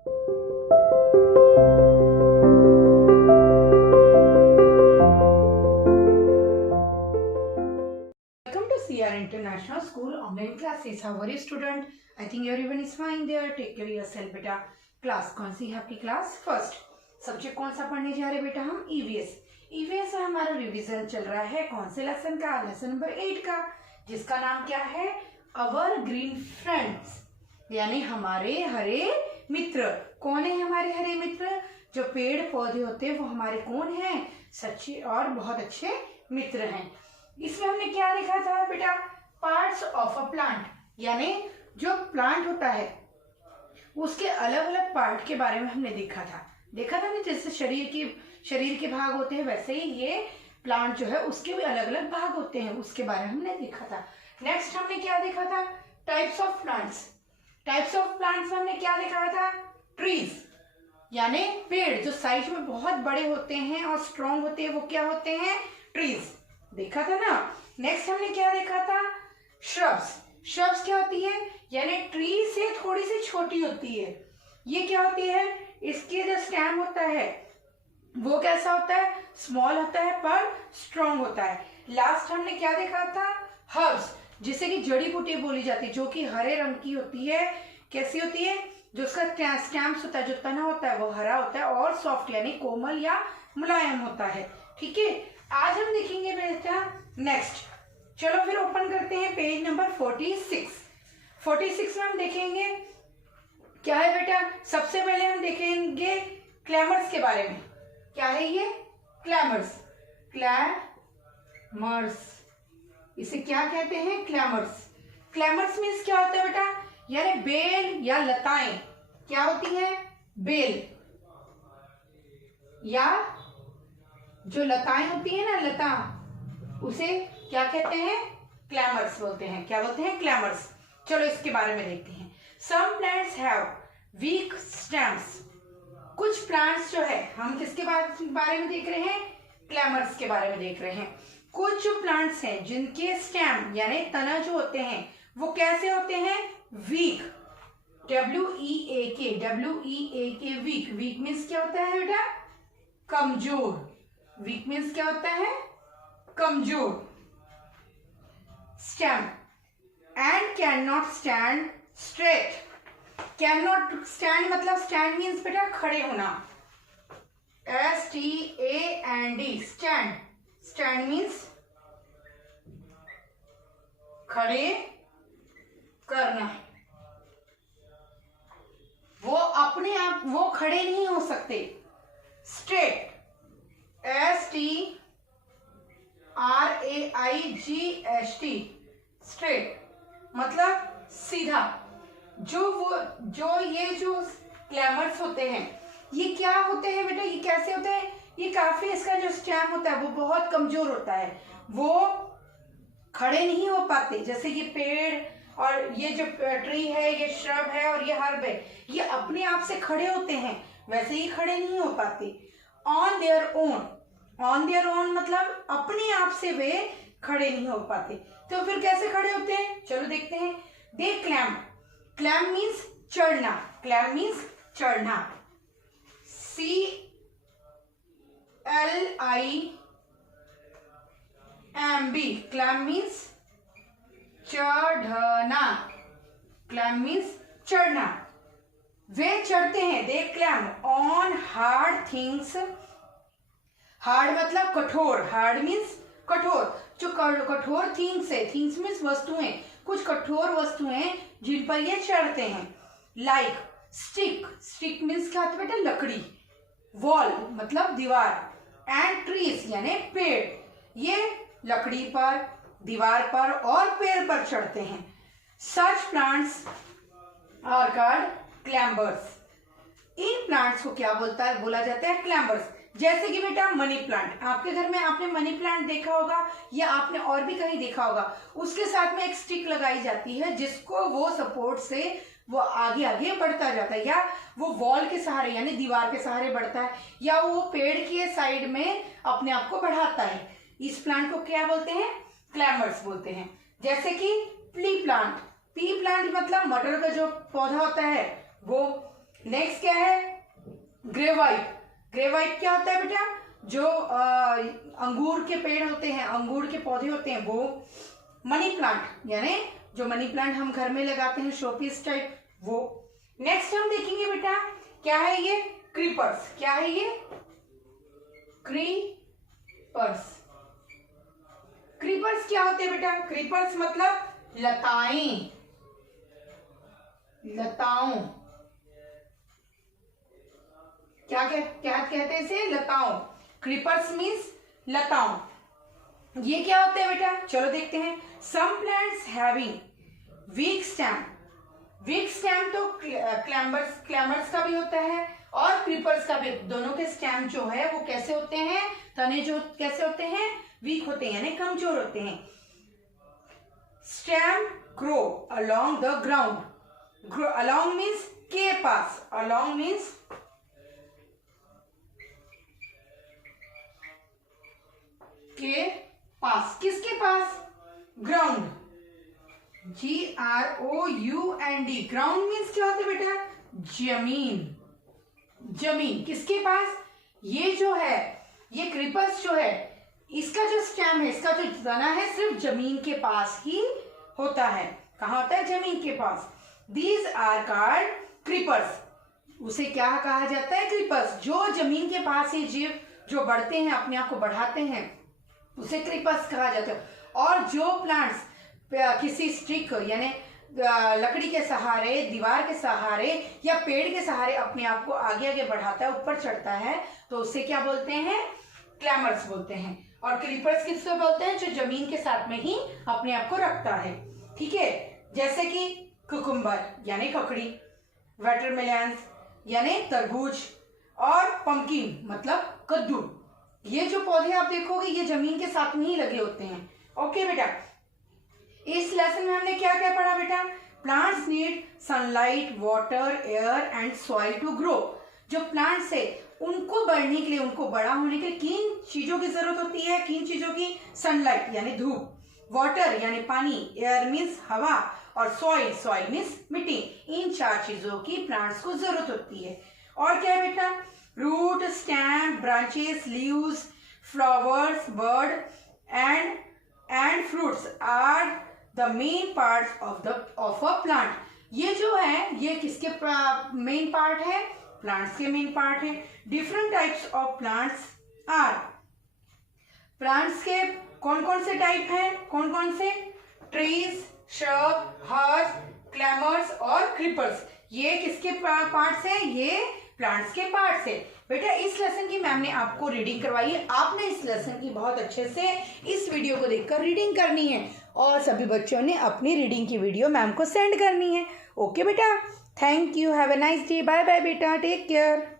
CR International School online classes. How are you student? I think everyone is fine there. Take care yourself बेटा. Class कौन सी है आपकी? Class first. Subject कौन सा पढ़ने जा रहे हैं बेटा हम? ईवीएस. ईवीएस में हमारा रिवीजन चल रहा है कौन से लेसन का? लेसन नंबर 8 का, जिसका नाम क्या है? अवर ग्रीन फ्रेंड्स, यानी हमारे हरे मित्र. कौन है हमारे हरे मित्र? जो पेड़ पौधे होते हैं वो हमारे कौन है? सच्चे और बहुत अच्छे मित्र हैं. इसमें हमने क्या देखा था बेटा? पार्ट्स ऑफ अ प्लांट, यानी जो प्लांट होता है उसके अलग अलग पार्ट के बारे में हमने देखा था ना. जैसे शरीर के भाग होते हैं वैसे ही ये प्लांट जो है उसके भी अलग अलग भाग होते हैं, उसके बारे में हमने देखा था. नेक्स्ट हमने क्या देखा था? Types of plants. Types of plants में हमने क्या देखा था? ट्रीज, यानी पेड़ जो साइज में बहुत बड़े होते हैं और स्ट्रॉन्ग होते हैं वो क्या होते हैं? ट्रीज. देखा था ना. नेक्स्ट हमने क्या देखा था? श्रब्स. श्रब्स क्या होती है? यानी ट्री से थोड़ी सी छोटी होती है. ये क्या होती है? इसके जो स्टेम होता है वो कैसा होता है? स्मॉल होता है पर स्ट्रॉन्ग होता है. लास्ट हमने क्या देखा था? हर्ब्स, जिसे कि जड़ी बूटी बोली जाती है, जो कि हरे रंग की होती है. कैसी होती है? जो उसका स्टैम्स होता है, जो तना होता है वो हरा होता है और सॉफ्ट यानी कोमल या मुलायम होता है. ठीक है, आज हम देखेंगे बेटा नेक्स्ट. चलो फिर ओपन करते हैं पेज नंबर 46. 46 में हम देखेंगे क्या है बेटा? सबसे पहले हम देखेंगे क्लैमर्स के बारे में. क्या है ये? क्लैमर्स. क्लैमर्स, इसे क्या कहते हैं? क्लैमर्स. क्लैमर्स मीन्स क्या होता है बेटा? यानी बेल या लताएं. क्या होती है? बेल या जो लताएं होती है ना, लता, उसे क्या कहते हैं? क्लैमर्स बोलते हैं. क्या बोलते हैं? क्लैमर्स. चलो इसके बारे में देखते हैं. Some plants have weak stems. कुछ प्लांट्स जो है, हम किसके बारे में देख रहे हैं? क्लैमर्स के बारे में देख रहे हैं. कुछ जो प्लांट्स हैं जिनके स्टेम यानी तना जो होते हैं वो कैसे होते हैं? Weak. WEAK weak. Weak means क्या होता है बेटा? कमजोर. वीक मीन्स क्या होता है? कमजोर. Stem and can not stand straight. Can not stand मतलब स्टैंड मीन्स बेटा खड़े होना. STAND stand. स्टैंड मीन्स खड़े करना. वो अपने आप वो खड़े नहीं हो सकते. स्ट्रेट. STRAIGHT स्ट्रेट मतलब सीधा. जो क्लैमर्स होते हैं ये क्या होते हैं बेटा? ये कैसे होते हैं? ये काफी, इसका जो स्टेम होता है वो बहुत कमजोर होता है, वो खड़े नहीं हो पाते. जैसे ये पेड़ और ये जो ट्री है, ये श्रब है और ये हर्ब है, ये अपने आप से खड़े होते हैं, वैसे ही खड़े नहीं हो पाते. On their own. On their own मतलब अपने आप से वे खड़े नहीं हो पाते. तो फिर कैसे खड़े होते हैं? चलो देखते हैं. दे क्लैम्ब. क्लैम्ब मीन्स चढ़ना. क्लैम्ब मीन्स चढ़ना. CLIMB. क्लैम्ब मीन्स चढ़ना. क्लैम्ब मीन्स चढ़ना. वे चढ़ते हैं. दे क्लैम्ब ऑन हार्ड थिंग्स. हार्ड मतलब कठोर. हार्ड मीन्स कठोर. जो कठोर थिंग्स है, थिंग्स मीन्स वस्तुएं, कुछ कठोर वस्तुएं जिन पर ये चढ़ते हैं. Like stick. स्टिक मीन्स क्या होता है बेटा? लकड़ी. वॉल मतलब दीवार. एंड ट्रीज यानी पेड़. ये लकड़ी पर, दीवार पर और पेड़ पर चढ़ते हैं. Such plants are called clambers. इन प्लांट्स को क्या बोला जाता है? क्लैम्बर्स. जैसे कि बेटा मनी प्लांट. आपके घर में आपने मनी प्लांट देखा होगा या आपने और भी कहीं देखा होगा. उसके साथ में एक स्टिक लगाई जाती है जिसको वो सपोर्ट से वो आगे आगे बढ़ता जाता है, या वो वॉल के सहारे यानी दीवार के सहारे बढ़ता है, या वो पेड़ के साइड में अपने आप को बढ़ाता है. इस प्लांट को क्या बोलते हैं? क्लैम्बर्स बोलते हैं. जैसे कि पी प्लांट. पी प्लांट मतलब मटर का जो पौधा होता है वो. नेक्स्ट क्या है? ग्रेवाइट। ग्रेवाइट क्या होता है बेटा? जो अंगूर के पेड़ होते हैं, अंगूर के पौधे होते हैं वो। मनी प्लांट, यानी जो मनी प्लांट हम घर में लगाते हैं शोपीस टाइप, वो। नेक्स्ट हम देखेंगे बेटा क्या है ये? क्रीपर्स। क्या है ये? क्रीपर्स। क्रीपर्स क्या होते हैं बेटा? क्रीपर्स मतलब लताएं, लताओं। क्या कहते हैं इसे? लताओं। क्रीपर्स मीन्स लताओं। ये क्या होते हैं बेटा? चलो देखते हैं। Some plants having weak stem. Weak stem तो क्लैमर्स का भी होता है और क्रीपर्स का भी। दोनों के स्टेम जो है वो कैसे होते हैं? तने जो कैसे होते हैं? वीक होते हैं, यानी कमजोर होते हैं। Stem grow along the ground. Grow along means के पास। अलोंग मीन्स के पास। किसके पास? ग्राउंड। GROUND। ग्राउंड मीन्स क्या होता है बेटा? जमीन। जमीन किसके पास? ये जो है, ये क्रीपर्स जो है, इसका जो स्टेम है, इसका जो तना है, सिर्फ जमीन के पास ही होता है। कहाँ होता है? जमीन के पास। These are called creepers. उसे क्या कहा जाता है? क्रीपर्स। जो जमीन के पास ही जीव जो बढ़ते हैं, अपने आप को बढ़ाते हैं, उसे क्रीपर्स कहा जाता है। और जो प्लांट्स किसी स्टिक यानी लकड़ी के सहारे, दीवार के सहारे या पेड़ के सहारे अपने आप को आगे आगे बढ़ाता है, ऊपर चढ़ता है, तो उसे क्या बोलते हैं? क्लैमर्स बोलते हैं। और क्रीपर्स किसको बोलते हैं? जो जमीन के साथ में ही अपने आप को रखता है। ठीक है, जैसे कि कुकुम्बर यानी ककड़ी, वाटरमेलन्स यानी तरबूज, और पंपकिन मतलब कद्दू। ये जो पौधे आप देखोगे ये जमीन के साथ में ही लगे होते हैं। ओके बेटा, इस लेसन में हमने क्या क्या पढ़ा बेटा? Plants need sunlight, water, air and soil to grow. जो प्लांट्स है उनको बढ़ने के लिए, उनको बड़ा होने के लिए किन चीजों की जरूरत होती है? किन चीजों की? सनलाइट यानी धूप, वाटर यानी पानी, एयर मीन्स हवा, और सॉइल, सॉइल मीन्स मिट्टी। इन 4 चीजों की प्लांट्स को जरूरत होती है। और क्या है बेटा? Root, stem, branches, leaves, flowers, bud and fruits are the main part of a plant. ये जो है ये किसके मेन पार्ट है? प्लांट्स के मेन पार्ट है। Different types of plants are. प्लांट्स के कौन कौन से टाइप हैं? कौन कौन से? ट्रीज, श्रब, हर्ब्स, क्लैमर्स और क्रीपर्स। ये किसके पार्ट्स हैं? ये प्लांट्स के पार्ट्स है। बेटा इस लेसन की मैम ने आपको रीडिंग करवाई है। आपने इस लेसन की बहुत अच्छे से इस वीडियो को देखकर रीडिंग करनी है और सभी बच्चों ने अपनी रीडिंग की वीडियो मैम को सेंड करनी है। ओके बेटा, thank you, have a nice day, bye bye बेटा, टेक केयर।